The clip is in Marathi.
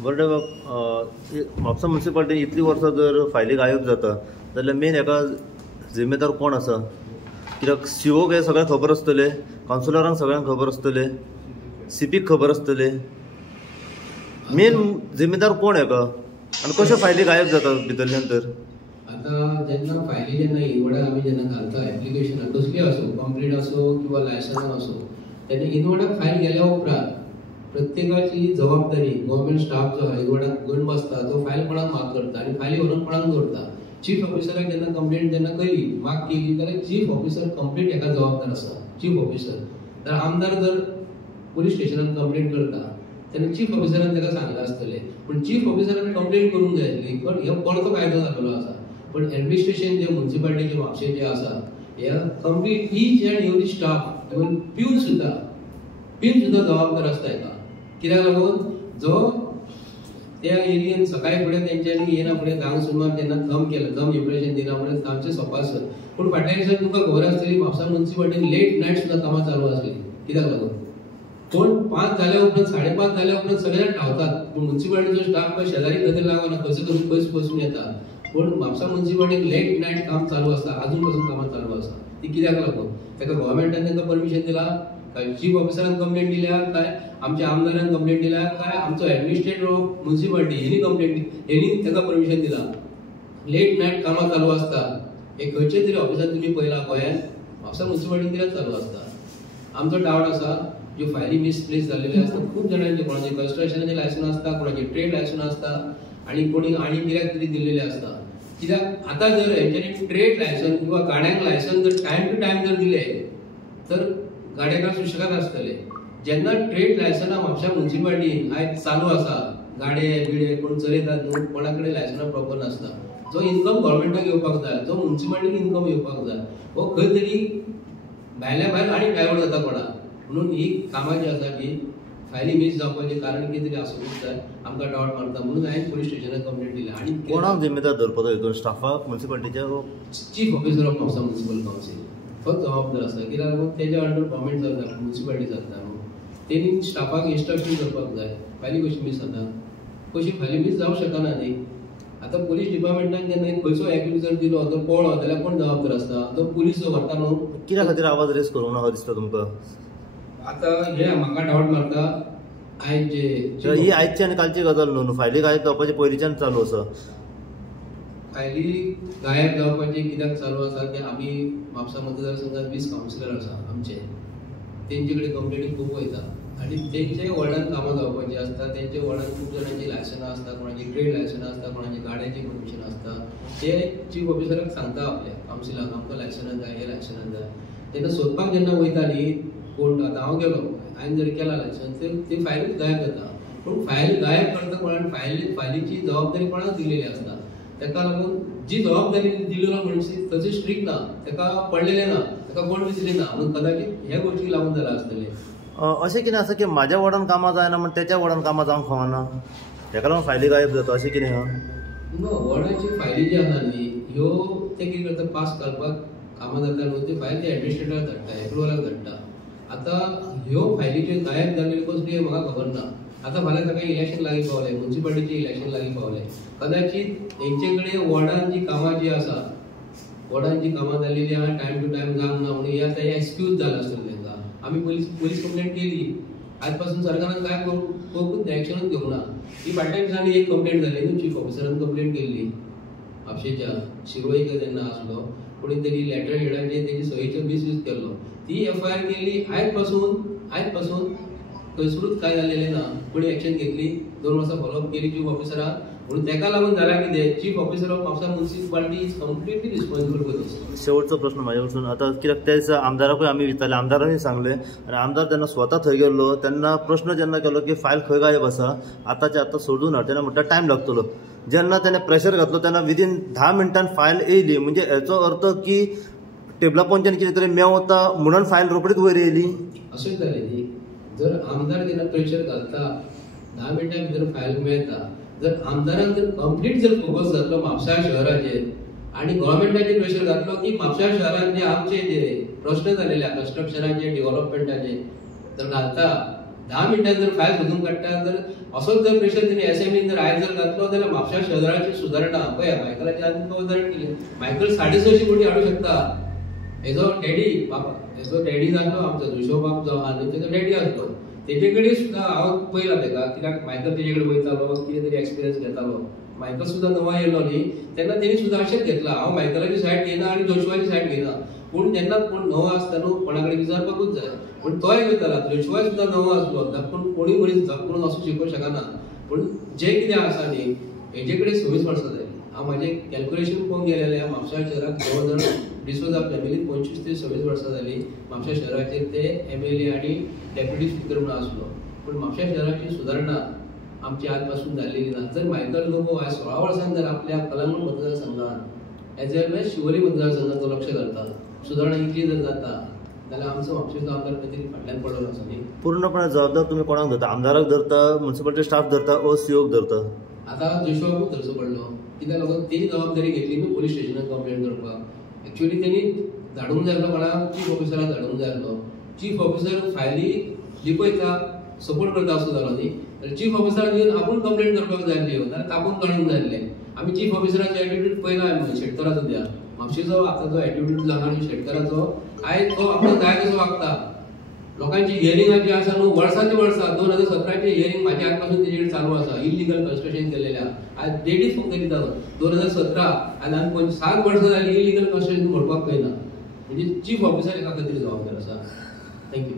बट म्हापसा म्युनिसिपालिटी इतली वर्सां जर फायली गायब जाता जाल्यार मेन हेका जिम्मेदार कोण आसा? कित्याक सीओक हे सगळ्यांक खबर आसतले, कावन्सिलरांक सगळ्यांक खबर आसतले, सीपीक खबर आसतले, मेन जिम्मेदार कोण हेका? आनी कश्यो फायली गायब जाता भितरल्यान? तर आता जेन्ना फायली जेन्ना इनवॉर्डार आमी जेन्ना घालता एप्लिकेशनां कसली आसूं, कंप्लीट आसूं किंवा लायसन्स आसूं, तेन्ना इनवॉर्डार फायल गेल्या उपरांत प्रत्येकाची जबाबदारी गव्हर्नमेंट स्टाफ जो आहा इनवॉर्डार घेवन बसता तो फायल कोणाक माग करता आनी फायली व्हरून कोणाक दवरता. चीफ ऑफिसराक जेन्ना कंप्लेंट जेन्ना केली माग केली जाल्यार चीफ ऑफिसर कंप्लीट हेका जबाबदार आसा. चीफ ऑफिसर तर आमदार जर पुलीस स्टेशनान कंप्लेंट करता तेन्ना चीफ ऑफिसरान तेका सांगलें आसतलें, पूण चीफ ऑफिसरान कंप्लेंट करूंक जाय आसली. पण हे पडतो कायदो जाल्लो आसा. पण एडमिनिस्ट्रेशन जे म्युनिसिपालिटीचे म्हापशे जे आसा हे complete each end every staff even peon सुद्धा जबाबदार आसता हेका. कित्याक लागून जो त्या एरियेन सकाळी फुडें तेंच्यांनी येना फुडें धांक सुमार जेन्ना थंब केलं, थंब इम्प्रेशन दिना फुडें तांचे सोंपासर. पूण फाटल्या दिसाक तुमकां खबर आसतली म्हापसा म्युनिसिपालिटीन लेट नायट सुद्धा कामां चालू आसली. कित्याक लागून? पूण 5 जाल्या उपरांत 5:30 जाल्या उपरांत सगळ्यांक ठावतात. पूण म्युनिसिपालिटीचो स्टाफ काय शेजारी खंय लागना, खंयच बसून येता. पूण म्हापसा म्युनिसिपालिटीन लेट नायट काम चालू आसता, अजून पासून कामां चालू आसा. ती कित्याक लागून? ताका गव्हर्नमेंटान तांकां परमिशन दिला काय चीफ ऑफिसरान कंप्लेंट दिल्या काय आमच्या आमदारान कंप्लेंट दिल्या काय आमचो एडमिनिस्ट्रेटर ऑफ म्युनिसिपालिटी हेणी कंप्लेंट हेणी ताका परमिशन दिला? लेट नायट कामां चालू आसता. हे खंयचे तरी ऑफिसान तुम्ही पळयला गोंयांत? म्हापसा म्युनिसिपालिटीन कित्याक चालू आसता? आमचो डावट आसा ज्यो फायली मिसप्लेस जाल्ल्यो आसता खूब जाणांचे, कोणाचे कन्स्ट्रक्शनाचे लायसन्स आसता, कोणाचे ट्रेड लायसन्स आसता आनी कोणी आनी कित्याक तरी दिल्लेले आसता. कित्याक आतां जर हेंच्यांनी ट्रेड लायसन्स किंवा गाड्यांक लायसन्स जर टायम टू टायम जर दिले तर गाडयेकार सुशेगाद आसतले. जेन्ना ट्रेड लायसन्स म्हापशा म्युनिसिपालिटीन आयज चालू आसा, गाडे बिडे कोण चलयतात न्हू, कोणा कडेन लायसन्स प्रॉपर नासता, जो इन्कम गव्हर्नमेंटाक येवपाक जाय, जो म्युनिसिपालिटीक इन्कम येवपाक जाय, हो खंय तरी भायल्या भायर आनी डायवर्ट जाता कोणाक. म्हणून ही कामां जी आसा ती फायली मिस जावपाचें कारण कितें तरी आसूंक जाय आमकां डावट मारता. म्हणून हांवें पुलीस स्टेशनाक कंप्लेंट दिल्या. आनी कोणाक जिम्मेदार धरपाचो हितून? स्टाफाक म्युनिसिपालिटीच्या? Chief officer of Mapusa municipal council फक्त जबाबदार आसा. कित्याक लागून तेच्या अंडर गव्हर्नमेंट चलता, म्युनिसिपालिटी चलता न्हू. तेणी स्टाफाक इन्स्ट्रक्शन करपाक जाय फायली कशी मिस जाता. कशी फायली मिस जावंक शकना न्ही. आतां पुलीस डिपार्टमेंटान जेन्ना खंयचो एक्यूज जर दिलो तो पळो जाल्यार कोण जबाबदार आसता? तो पुलीस जो व्हरता न्हू. कित्या खातीर आवाज रेस करूंक ना दिसता तुमकां? आता हे म्हाका डावट मारता आयज जे ही आयची आनी कालची गजाल न्हू. फायली गायब जावपाची पयलींच्यान चालू आसा. फायली गायब जावपाची कित्याक चालू आसा की आमी म्हापसा मतदारसंघात 20 कावन्सिलर आसा आमचे. तेंचे कडेन कंप्लेनी खूब वयता आनी तेंचे वॉर्डान कामां जावपाची आसता. तेंचे वॉर्डान खूब जाणांची लायसन्स आसता, कोणाची ट्रेड लायसन्स आसता, कोणाची गाड्याची परमिशन आसता. ते चीफ ऑफिसराक सांगता आपल्या कावन्सिलाक आमकां लायसन्स जाय, हे लायसन्स जाय. तेन्ना सोदपाक जेन्ना वयता न्ही कोण, आतां हांव गेलो हांवें जर केला लायसन्स ती फायलूच गायब जाता. पूण फायल गायब करता कोणान? फायलीची जबाबदारी कोणाक दिलेली आसता. ताका लागून जी जबाबदारी दिलेलो मनीस तशें स्ट्रिक्ट ना, ताका पडलेलें ना, ताका कोण विसरिना. म्हणून कदाचित ह्या गोश्टीक लागून जालां आसतलें. अशें कितें आसा की म्हाज्या वॉर्डान कामां जायना म्हण तेच्या वॉर्डान कामां जावंक फावना, तेका लागून फायली गायब जाता अशें कितें आहा? वॉर्डाची फायली जी आसा न्ही ह्यो ते कितें करता पास घालपाक कामां जाता न्हू, ती फायल ते एडमिनिस्ट्रेटराक धाडटा, एप्रुवलाक धाडटा. आतां ह्यो फायलीच्यो गायब जाल्ल्यो कसली हें म्हाका खबर ना. आतां फाल्यां सकाळीं इलेक्शन लागीं पावलें, म्युनिसिपालिटीचें इलेक्शन लागीं पावलें. कदाचित हेंचे कडेन वॉर्डान जी कामां जी आसा, वॉर्डान जी कामां जाल्लेली आहा टायम टू टायम जावंक ना म्हणून हे आतां एक्सक्यूज जाला आसतलें तांकां. आमी पुलीस कंप्लेंट केली, आज पासून सरकारान काय करूंक एक्शनूच घेवंक ना. ही फाटल्या दिसांनी एक कंप्लेंट जाली न्हू, चीफ ऑफिसरान कंप्लेंट केल्ली म्हापशेच्या शिरवयकर जेन्ना आसलो कोणी तरी लेटर हेडाचेर तेजी सयेचो मिसयूज केल्लो. ती एफआयआर केली. आयज पासून खंयसरूच काय जाल्लेलें ना. कोणी एक्शन घेतली, 2 वर्सां फॉलोअप केली चीफ ऑफिसराक. म्हणून तेका लागून जालां कितें? Chief officer of Mapusa municipality is completely responsible for this. शेवटचो प्रश्न म्हाजे कडसून आतां कित्याक त्या दिसा आमदाराकूय आमी विचारले, आमदारांनी सांगलें आनी आमदार जेन्ना स्वता थंय गेल्लो तेन्ना प्रश्न जेन्ना केलो की फायल खंय गायब आसा, आतांच्या आतां सोडून हाड, तेन्ना म्हणटा टायम लागतलो. जेन्ना तेणें प्रेशर घातलो तेन्ना विदीन 10 मिनटान फायल येयली. म्हणजे हेचो अर्थ की टेबला पोंच्यान कितें तरी मेवता म्हणून फायल रोखडीच वयर येयली. अशेंच जालें न्ही. जर आमदार जेन्ना प्रेशर घालता 10 मिनटां भितर फायल मेळटा, जर आमदारान जर कंप्लीट जर फोकस घातलो म्हापसा शहराचेर आनी गव्हर्नमेंटाचेर प्रेशर घातलो की म्हापसा शहरान जे आमचे जे प्रश्न जालेले कन्स्ट्रक्शनाचे, डेव्हलपमेंटाचे जर घालता 10 मिनिटांत जर फायल सोदून काडटा जर असोच जर प्रेशर तेणी एसएमईन जर आयज जर घातलो जाल्यार म्हापशा शहराची सुदारणा पळय मायकलाची आमी उदाहरण दिलें. मायकल 650 कोटी हाडूं शकता. हेजो डॅडी जाल्लो आमचो जोशो बाब जो आहा न्हू तेजो डॅडी आसलो. तेजे कडेन सुद्दां हांव पळयलां तेका कित्याक मायकल तेजे कडेन वयतालो कितें तरी एक्सपिरियन्स घेतालो. मायकल सुद्दां नवो येयलो न्ही तेन्ना तेणी सुद्दां अशेंच घेतलां. हांव मायकलाची सायड घेयना आनी जोशुवाची सायड घेयना. पूण जेन्ना कोण नवो आसता न्हू कोणा कडेन विचारपाकूच जाय. पूण तोय वयताला जोशुवाय सुद्दां नवो आसलो. धाकून कोणी मनीस धाकून वचूंक शिकोवंक शकना. पूण जें कितें आसा न्ही हेजे कडेन 26 वर्सां जालीं. हांव म्हाजें कॅल्क्युलेशन पळोवंक गेलेलें म्हापशा शहराक जवळ जवळ डिसोजा फॅमिलीक 25 ते 26 वर्सां जालीं. म्हापशा शहराचेर ते एमएलए आनी डेप्युटी स्पीकर म्हणून आसलो. पूण म्हापशा शहराची सुदारणा आमची आज पासून जाल्लेली ना. जर मायकल लोबो आयज 16 वर्सांनी जर आपल्या कलंगूट मतदारसंघात एज वेल एज शिवोली मतदारसंघात तो लक्ष घालता सुदारणा इतली जर जाता जाल्यार आमचो म्हापशेचो आमदार खंय फाटल्यान पडलो आसा न्ही. पूर्णपणे जबाबदार तुम्ही कोणाक धरता? आमदाराक धरता, म्युनिसिपालिटी स्टाफ धरता ओ सीओक धरता? आतां जोशुवाकूच धरचो पडलो. कित्याक लागून तेणी जबाबदारी घेतली न्हू पुलीस स्टेशनाक कंप्लेंट करपाक. एक्चुअली तेणी धाडूंक जाय आसलो कोणाक चीफ ऑफिसराक धाडूंक जाय आसलो. चीफ ऑफिसर फायली लिपयता सपोर्ट करता असो जालो न्ही जाल्यार चीफ ऑफिसराक येवन आपूण कंप्लेंट करपाक जाय आसली नाल्यार तापून काडूंक जाय आसलें. आमी चीफ ऑफिसराचो एटिट्यूड पळयला शेटकाराचो द्या म्हापशेचो आतांचो एटिट्यूड जाणा शेटकाराचो आयज तो आपलो जाय तसो वागता. लोकांची हियरिंगां जी आसा न्हू वर्सांची वर्सां 2017चे हियरिंग म्हाजे आज पासून तेजे कडेन चालू आसा. इलिगल कन्स्ट्रक्शन केलेल्या आज डेटीच फक्त दिता 2017 आनी आमी 7 वर्सां जालीं इलिगल कन्स्ट्रक्शन करपाक पळयना. म्हणजे चीफ ऑफिसर एका खातीर जबाबदार आसा. थँक्यू.